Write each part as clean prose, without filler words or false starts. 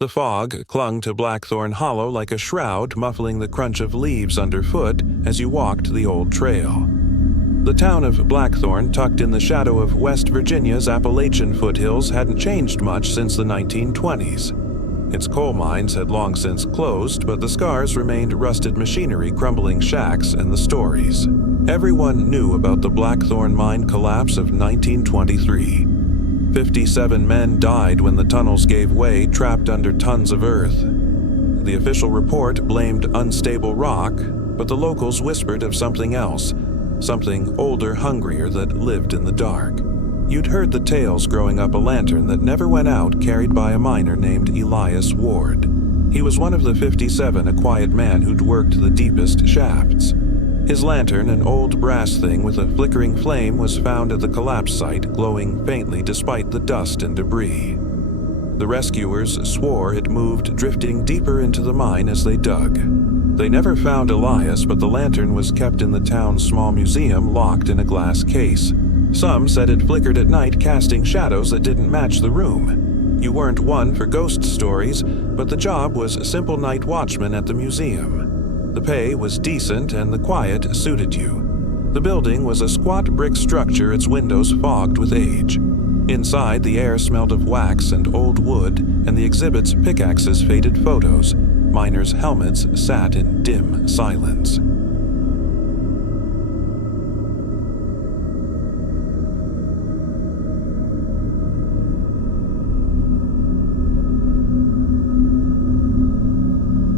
The fog clung to Blackthorn Hollow like a shroud, muffling the crunch of leaves underfoot as you walked the old trail. The town of Blackthorn, tucked in the shadow of West Virginia's Appalachian foothills, hadn't changed much since the 1920s. Its coal mines had long since closed, but the scars remained rusted machinery, crumbling shacks, and the stories. Everyone knew about the Blackthorn mine collapse of 1923. 57 men died when the tunnels gave way, trapped under tons of earth. The official report blamed unstable rock, but the locals whispered of something else, something older, hungrier, that lived in the dark. You'd heard the tales growing up a lantern that never went out, carried by a miner named Elias Ward. He was one of the 57, a quiet man who'd worked the deepest shafts. His lantern, an old brass thing with a flickering flame, was found at the collapse site, glowing faintly despite the dust and debris. The rescuers swore it moved, drifting deeper into the mine as they dug. They never found Elias, but the lantern was kept in the town's small museum, locked in a glass case. Some said it flickered at night, casting shadows that didn't match the room. You weren't one for ghost stories, but the job was a simple night watchman at the museum. The pay was decent and the quiet suited you. The building was a squat brick structure, its windows fogged with age. Inside, the air smelled of wax and old wood, and the exhibit's pickaxes faded photos. Miners' helmets sat in dim silence.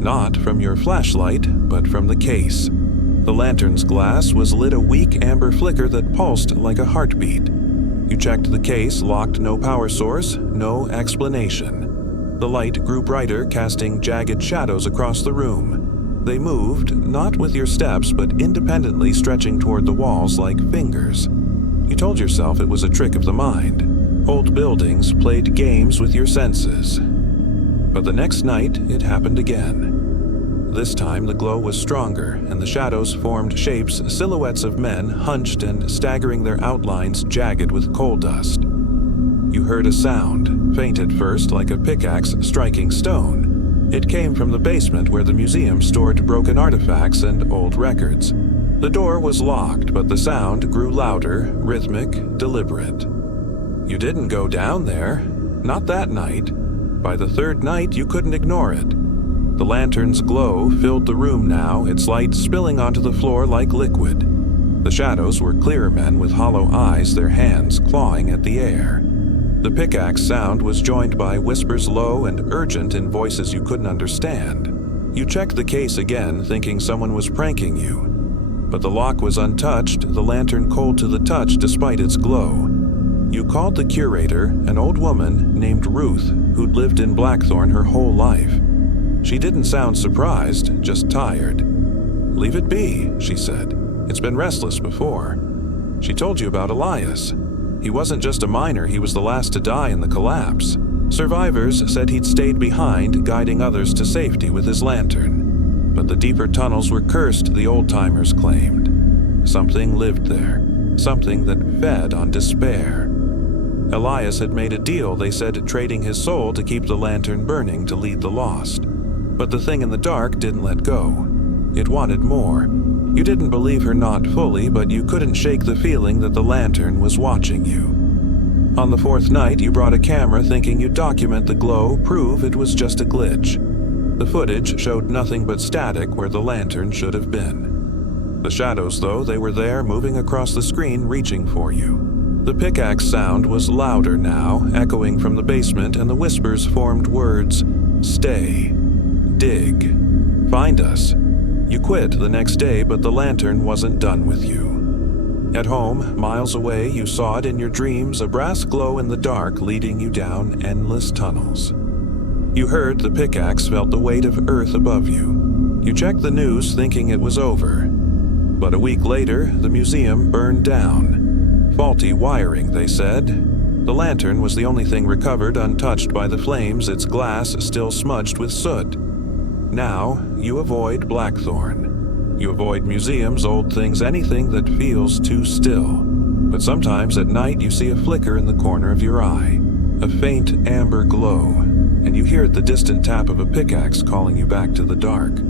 Not from your flashlight, but from the case. The lantern's glass was lit a weak amber flicker that pulsed like a heartbeat. You checked the case, locked, no power source, no explanation. The light grew brighter, casting jagged shadows across the room. They moved, not with your steps, but independently, stretching toward the walls like fingers. You told yourself it was a trick of the mind. Old buildings played games with your senses. But the next night, it happened again. This time, the glow was stronger, and the shadows formed shapes, silhouettes of men, hunched and staggering, their outlines jagged with coal dust. You heard a sound, faint at first, like a pickaxe striking stone. It came from the basement where the museum stored broken artifacts and old records. The door was locked, but the sound grew louder, rhythmic, deliberate. You didn't go down there. Not that night. By the third night, you couldn't ignore it. The lantern's glow filled the room now, its light spilling onto the floor like liquid. The shadows were clearer men with hollow eyes, their hands clawing at the air. The pickaxe sound was joined by whispers low and urgent in voices you couldn't understand. You checked the case again, thinking someone was pranking you. But the lock was untouched, the lantern cold to the touch despite its glow. You called the curator, an old woman named Ruth, who'd lived in Blackthorn her whole life. She didn't sound surprised, just tired. "Leave it be," she said. "It's been restless before." She told you about Elias. He wasn't just a miner, he was the last to die in the collapse. Survivors said he'd stayed behind, guiding others to safety with his lantern. But the deeper tunnels were cursed, the old-timers claimed. Something lived there, something that fed on despair. Elias had made a deal, they said, trading his soul to keep the lantern burning to lead the lost. But the thing in the dark didn't let go. It wanted more. You didn't believe her, not fully, but you couldn't shake the feeling that the lantern was watching you. On the fourth night, you brought a camera thinking you'd document the glow, prove it was just a glitch. The footage showed nothing but static where the lantern should have been. The shadows, though, they were there, moving across the screen, reaching for you. The pickaxe sound was louder now, echoing from the basement, and the whispers formed words: stay, dig, find us. You quit the next day, but the lantern wasn't done with you. At home, miles away, you saw it in your dreams, a brass glow in the dark leading you down endless tunnels. You heard the pickaxe, felt the weight of earth above you. You checked the news thinking it was over. But a week later, the museum burned down. Faulty wiring, they said. The lantern was the only thing recovered untouched by the flames, its glass still smudged with soot. Now, you avoid Blackthorn. You avoid museums, old things, anything that feels too still. But sometimes at night you see a flicker in the corner of your eye, a faint amber glow. and you hear the distant tap of a pickaxe calling you back to the dark.